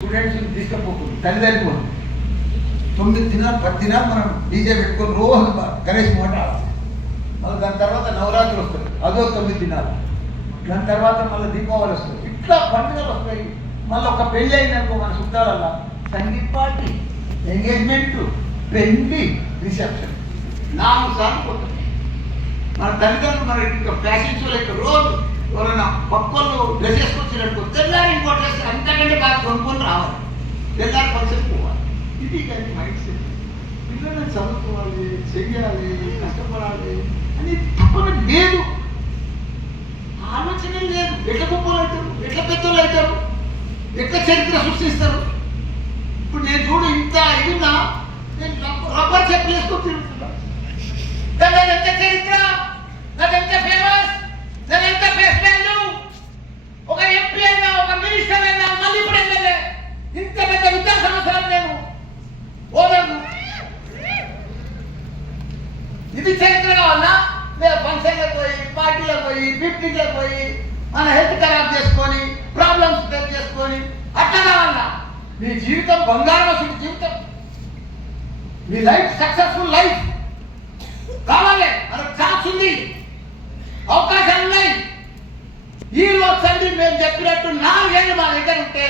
స్టూడెంట్స్ని తీసుకుపోతుంది తల్లిదండ్రులు 9 దినాలు 10 దినాలు మనం డీజే పెట్టుకొని రోజు గణేష్ మోట మళ్ళీ దాని తర్వాత నవరాత్రులు వస్తాయి, అదో 9 దినాలు. దాని తర్వాత మళ్ళీ దీపావళి వస్తుంది. ఇట్లా పండుగలు వస్తాయి. మళ్ళీ ఒక పెళ్ళి అయినప్పుడు మన చుట్టాలల్లా సంగీత్ పార్టీ, ఎంగేజ్మెంట్, పెళ్లి, రిసెప్షన్ 4 సార్లు పోతుంది. మన తల్లిదండ్రులు మన ఇంకా ఫ్యాషన్ షో లెక్క రోజు ఎవరైనా పక్కలు డ్రెస్ వేసుకొచ్చినట్టు తెల్లారి ఇంకోటి వేస్తే అంతకంటే బాగా కొనుక్కొని రావాలి, తెల్లారి ఫంక్షన్ పోవాలి. ఇది కానీ మైండ్ సెట్. పిల్లల్ని చదువుకోవాలి, చెయ్యాలి, కష్టపడాలి అని తప్పన లేదు, ఆలోచన లేదు. ఎట్లా గొప్పలు అవుతారు, ఎట్లా పెద్దలు అవుతారు, ఎట్లా చరిత్ర సృష్టిస్తారు. ఇప్పుడు నేను చూడు ఇంత ఇదిన్నా నేను రబ్బర్ చెప్పులు వేసుకొని తిరుగుతున్నా. ఎంత చరిత్ర, నాదెంత ఫేమస్, నాదెంత ఫేస్ వాల్యూ. ఒక ఎంపీ అయినా, ఒక మినిస్టర్ అయినా, మళ్ళీ ఇప్పుడు ఎమ్మెల్యే, ఇంత పెద్ద విద్యా సంవత్సరాలు నేను ఓదను. ఇది చరిత్ర కావాలా? మేము ఫంక్షన్లకు పోయి, పార్టీలకు పోయి, పిక్నిక్లకు పోయి మన హెల్త్ ఖరాబ్ చేసుకొని, ప్రాబ్లమ్స్ ఫేస్ చేసుకొని అట్లా కావాలా? నీ జీవితం బంగారం అసలు జీవితం, నీ లైఫ్ సక్సెస్ఫుల్ లైఫ్ కావాలి. మనకు ఛాన్స్ ఉంది, అవకాశాలు ఉన్నాయి. ఈ రోజు సంది మేము చెప్పినట్టు 4 ఏళ్ళు మా దగ్గర ఉంటే